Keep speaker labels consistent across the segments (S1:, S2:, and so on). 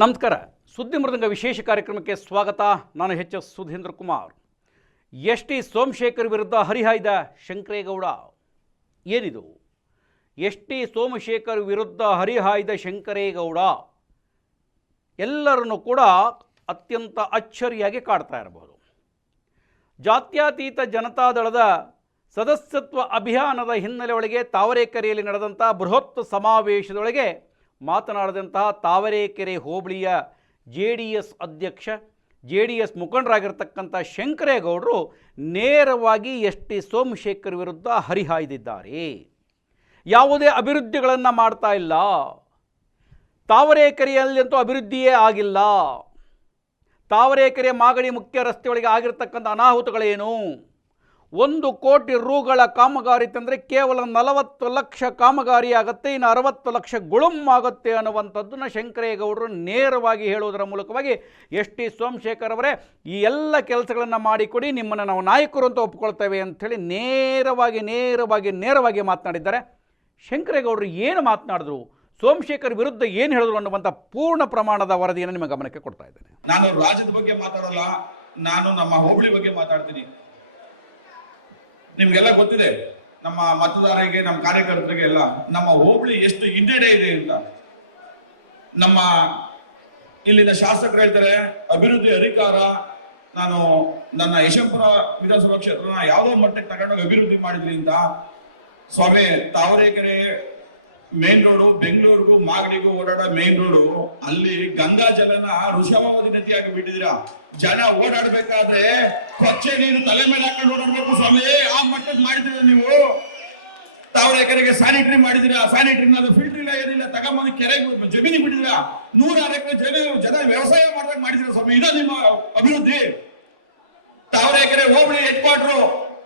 S1: ನಮಸ್ಕಾರ. ಸುದ್ದಿ ಮೃದಂಗ ವಿಶೇಷ ಕಾರ್ಯಕ್ರಮಕ್ಕೆ ಸ್ವಾಗತ. ನಾನು H S Sudhindra Kumar. S T Somashekar ವಿರುದ್ಧ ಹರಿಹಾಯ್ದ ಶಂಕರೇಗೌಡ. ಏನಿದು? ಎಸ್ ಟಿ ಸೋಮಶೇಖರ್ ವಿರುದ್ಧ ಹರಿಹಾಯ್ದ ಶಂಕರೇಗೌಡ. ಎಲ್ಲರನ್ನು ಕೂಡ ಅತ್ಯಂತ ಅಚ್ಚರಿಯಾಗಿ ಕಾಡ್ತಾ ಇರಬಹುದು. ಜಾತ್ಯತೀತ ಜನತಾದಳದ ಸದಸ್ಯತ್ವ ಅಭಿಯಾನದ ಹಿನ್ನೆಲೆ ಒಳಗೆ ತಾವರೆಕೆರೆಯಲ್ಲಿ ನಡೆದಂಥ ಬೃಹತ್ ಸಮಾವೇಶದೊಳಗೆ ಮಾತನಾಡಿದಂತಹ ತಾವರೆಕೆರೆ ಹೋಬಳಿಯ ಜೆ ಡಿ ಎಸ್ ಅಧ್ಯಕ್ಷ ಜೆ ಡಿ ಎಸ್ ಮುಖಂಡರಾಗಿರ್ತಕ್ಕಂಥ ಶಂಕರೇಗೌಡರು ನೇರವಾಗಿ ಎಸ್ ಟಿ ಸೋಮಶೇಖರ್ ವಿರುದ್ಧ ಹರಿಹಾಯ್ದಿದ್ದಾರೆ. ಯಾವುದೇ ಅಭಿವೃದ್ಧಿಗಳನ್ನು ಮಾಡ್ತಾ ಇಲ್ಲ. ತಾವರೆಕೆರೆಯಲ್ಲಂತೂ ಅಭಿವೃದ್ಧಿಯೇ ಆಗಿಲ್ಲ. ತಾವರೆಕೆರೆ ಮಾಗಡಿ ಮುಖ್ಯ ರಸ್ತೆಯೊಳಗೆ ಆಗಿರ್ತಕ್ಕಂಥ ಅನಾಹುತಗಳೇನು? ಒಂದು ಕೋಟಿ ರೂಗಳ ಕಾಮಗಾರಿ ತಂದರೆ ಕೇವಲ ನಲವತ್ತು ಲಕ್ಷ ಕಾಮಗಾರಿ ಆಗುತ್ತೆ, ಇನ್ನು ಅರವತ್ತು ಲಕ್ಷ ಗುಳುಮ್ ಆಗುತ್ತೆ ಅನ್ನುವಂಥದ್ದನ್ನು ಶಂಕರೇಗೌಡರು ನೇರವಾಗಿ ಹೇಳುವುದರ ಮೂಲಕವಾಗಿ ಎಸ್ ಟಿ ಸೋಮಶೇಖರ್ ಅವರೇ, ಈ ಎಲ್ಲ ಕೆಲಸಗಳನ್ನು ಮಾಡಿಕೊಡಿ, ನಿಮ್ಮನ್ನು ನಾವು ನಾಯಕರು ಅಂತ ಒಪ್ಕೊಳ್ತೇವೆ ಅಂಥೇಳಿ ನೇರವಾಗಿ ನೇರವಾಗಿ ನೇರವಾಗಿ ಮಾತನಾಡಿದ್ದಾರೆ. ಶಂಕರೇಗೌಡರು ಏನು ಮಾತನಾಡಿದ್ರು? ಸೋಮಶೇಖರ್ ವಿರುದ್ಧ ಏನು ಹೇಳಿದ್ರು ಅನ್ನುವಂಥ ಪೂರ್ಣ ಪ್ರಮಾಣದ ವರದಿಯನ್ನು ನಿಮ್ಮ ಗಮನಕ್ಕೆ ಕೊಡ್ತಾ ಇದ್ದೇನೆ.
S2: ನಾನು ರಾಜ್ಯದ ಬಗ್ಗೆ ಮಾತಾಡಲ್ಲ, ನಾನು ನಮ್ಮ ಹೋಬಳಿ ಬಗ್ಗೆ ಮಾತಾಡ್ತೀನಿ. ನಿಮ್ಗೆಲ್ಲ ಗೊತ್ತಿದೆ, ನಮ್ಮ ಮತದಾರರಿಗೆ, ನಮ್ಮ ಕಾರ್ಯಕರ್ತರಿಗೆ ಎಲ್ಲ, ನಮ್ಮ ಹೋಬಳಿ ಎಷ್ಟು ಹಿನ್ನಡೆ ಇದೆ ಅಂತ. ನಮ್ಮ ಇಲ್ಲಿನ ಶಾಸಕರು ಹೇಳ್ತಾರೆ, ಅಭಿವೃದ್ಧಿ ಅಧಿಕಾರ, ನಾನು ನನ್ನ ಯಶವಂತಪುರ ವಿಧಾನಸಭಾ ಕ್ಷೇತ್ರನ ಯಾವುದೋ ಮಟ್ಟಕ್ಕೆ ತಗೊಂಡೋಗಿ ಅಭಿವೃದ್ಧಿ ಮಾಡಿದ್ರಿ ಅಂತ. ಸ್ವಾಮಿ ತಾವರೆಕೆರೆ ಮೇನ್ ರೋಡು ಬೆಂಗಳೂರಿಗೂ ಮಾಗಡಿಗೂ ಓಡಾಡೋ ಮೇನ್ ರೋಡು ಅಲ್ಲಿ ಗಂಗಾ ಜಲನ ಋಷಭಾವತಿ ನದಿಯಾಗಿ ಬಿಟ್ಟಿದ್ದೀರಾ? ಜನ ಓಡಾಡ್ಬೇಕಾದ್ರೆ ಕೊಚ್ಚೆ ನೀರು ತಲೆ ಮೇಲೆ ಹಾಕೊಂಡು ಓಡಾಡ್ಬೇಕು ಸ್ವಾಮಿ. ಆ ಮಟ್ಟದ ಮಾಡಿದ್ದೀರಾ ನೀವು? ತಾವರೆಕೆರೆಗೆ ಸ್ಯಾನಿಟರಿ ಮಾಡಿದಿರ ಸ್ಯಾನಿಟರಿ ಫಿಲ್ಟರ್ ಇಲ್ಲ, ಏನಿಲ್ಲ, ತಗೊಂಬಂದು ಕೆರೆಗೆ ಜಮೀನಿ ಬಿಟ್ಟಿದ್ದೀರಾ? ನೂರಾರು ಎಕರೆ ಜನ ಜನ ವ್ಯವಸಾಯ ಮಾಡ್ದಾಗ ಮಾಡಿದಿರಾ ಸ್ವಾಮಿ. ಇದ ನಿಮ್ಮ ಅಭಿವೃದ್ಧಿ. ತಾವರೆಕೆರೆ ಹೋಬಳಿ ಹೆಡ್ ಕ್ವಾರ್ಟರ್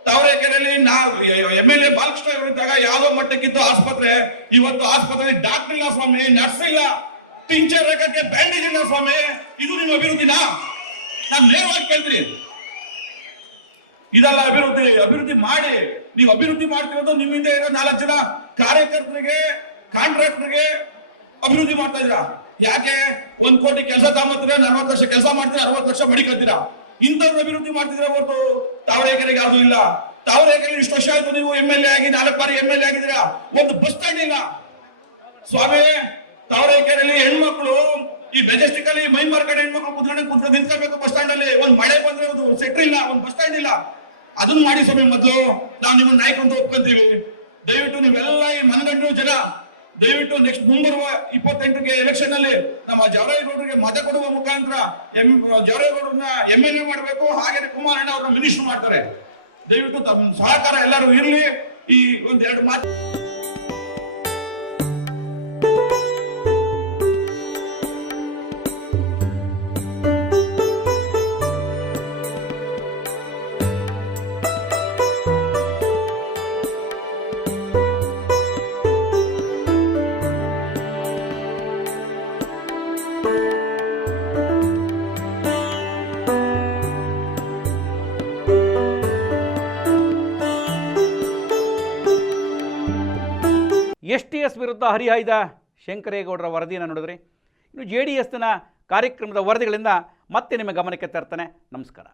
S2: ತಾವರೆಕೆರೆಯಲ್ಲಿ ನಾವು, ಎಂ ಎಲ್ ಎ ಬಾಲಕೃಷ್ಣ ಇದ್ದಾಗ ಯಾವ್ದೋ ಮಟ್ಟಕ್ಕಿತ್ತು ಆಸ್ಪತ್ರೆ, ಇವತ್ತು ಆಸ್ಪತ್ರೆ ಡಾಕ್ಟರ್ ಇಲ್ಲ ಸ್ವಾಮಿ, ನರ್ಸ್ ಇಲ್ಲ ಟಿಂಚರ್ ರೇಖಕ್ಕೆ ಬ್ಯಾಂಡೇಜ್ ಇಲ್ಲ ಸ್ವಾಮಿ, ಇದು ನಿಮ್ಮ ಅಭಿವೃದ್ಧಿನ? ನಾನು ನೇರವಾಗಿ ಕೇಳ್ತೀನಿ. ಇದಲ್ಲ ಅಭಿವೃದ್ಧಿ ಅಭಿವೃದ್ಧಿ ಮಾಡಿ, ನೀವು ಅಭಿವೃದ್ಧಿ ಮಾಡ್ತಿರೋದು ನಿಮ್ಮಿಂದ ಇರೋ ನಾಲ್ಕು ಜನ ಕಾರ್ಯಕರ್ತರಿಗೆ, ಕಾಂಟ್ರಾಕ್ಟರ್ಗೆ ಅಭಿವೃದ್ಧಿ ಮಾಡ್ತಾ ಇದ್ದೀರಾ? ಯಾಕೆ? ಒಂದ್ ಕೋಟಿ ಕೆಲಸ ತಗೊಂಬತ್ತೀರಾ ನಲ್ವತ್ತು ವರ್ಷ ಕೆಲಸ ಮಾಡ್ತೀರಾ? ಅರವತ್ತು ಲಕ್ಷ ಮಡಿಕೊಳ್ತೀರಾ ಇಂಥವ್ರು ಅಭಿವೃದ್ಧಿ ಮಾಡ್ತಿದ್ರೆ ಹೊರತು ತಾವರೆಕೆರೆಗೆ ಯಾವ್ದು ಇಲ್ಲ. ತಾವರೆಕೆರೆ ಇಷ್ಟು ವರ್ಷ ಆಯ್ತು ನೀವು ಎಂ ಎಲ್ ಎ ಆಗಿ ನಾಲ್ಕು ಬಾರಿ ಎಂ ಎಲ್ ಎ ಆಗಿದ್ದೀರಾ? ಒಂದು ಬಸ್ ಸ್ಟ್ಯಾಂಡ್ ಇಲ್ಲ. ಸ್ವಾಮಿ ತಾವರೆಕೆರೆಯಲ್ಲಿ ಹೆಣ್ಮಕ್ಳು ಈ ಮೆಜೆಸ್ಟಿಕ್ ಅಲ್ಲಿ ಮೈ ಮಾರ್ಕೆಟ್ ಹೆಣ್ಮಕ್ಳು ಕುತ್ಕೊಂಡು ಕುತ್ಕೊಂಡು ನಿಂತ್ಕೋಬೇಕು ಬಸ್ ಸ್ಟ್ಯಾಂಡ್ ಅಲ್ಲಿ. ಒಂದ್ ಮಳೆ ಬಂದ್ರೆ ಒಂದು ಸೆಟ್ರ್ ಇಲ್ಲ, ಒಂದ್ ಬಸ್ ಸ್ಟ್ಯಾಂಡ್ ಇಲ್ಲ. ಅದನ್ನ ಮಾಡಿ ಸ್ವಾಮಿ, ಮೊದಲು ನಾವು ನಿಮ್ಮ ನಾಯಕ ಅಂತ ಒಪ್ಕೊಂತೀವಿ ದಯವಿಟ್ಟು ನೀವೆಲ್ಲ ಈ ಮನಗಂಡು ಜನ ದಯವಿಟ್ಟು ನೆಕ್ಸ್ಟ್ ಮುಂಬರುವ ಇಪ್ಪತ್ತೆಂಟಕ್ಕೆ ಎಲೆಕ್ಷನ್ ಅಲ್ಲಿ ನಮ್ಮ ಜವರೇಗೌಡರಿಗೆ ಮತ ಕೊಡುವ ಮುಖಾಂತರ ಎಂ ಜವರೇಗೌಡರನ್ನ ಎಂ ಎಲ್ ಎ ಮಾಡಬೇಕು ಹಾಗೆ ಕುಮಾರಣ್ಣ ಅವ್ರನ್ನ ಮಿನಿಸ್ಟರ್ ಮಾಡ್ತಾರೆ. ದಯವಿಟ್ಟು ತಮ್ಮ ಸಹಕಾರ ಎಲ್ಲರೂ ಇರಲಿ. ಈ ಒಂದೆರಡು ಮಾತು
S1: ಎಸ್ ಟಿ ಎಸ್ ವಿರುದ್ಧ ಹರಿಹಾಯ್ದ ಶಂಕರೇಗೌಡರ ವರದಿಯನ್ನು ನೋಡಿದ್ರಿ. ಇನ್ನು ಜೆ ಡಿ ಎಸ್ನ ಕಾರ್ಯಕ್ರಮದ ವರದಿಗಳಿಂದ ಮತ್ತೆ ನಿಮ್ಮ ಗಮನಕ್ಕೆ ತರ್ತಾನೆ. ನಮಸ್ಕಾರ.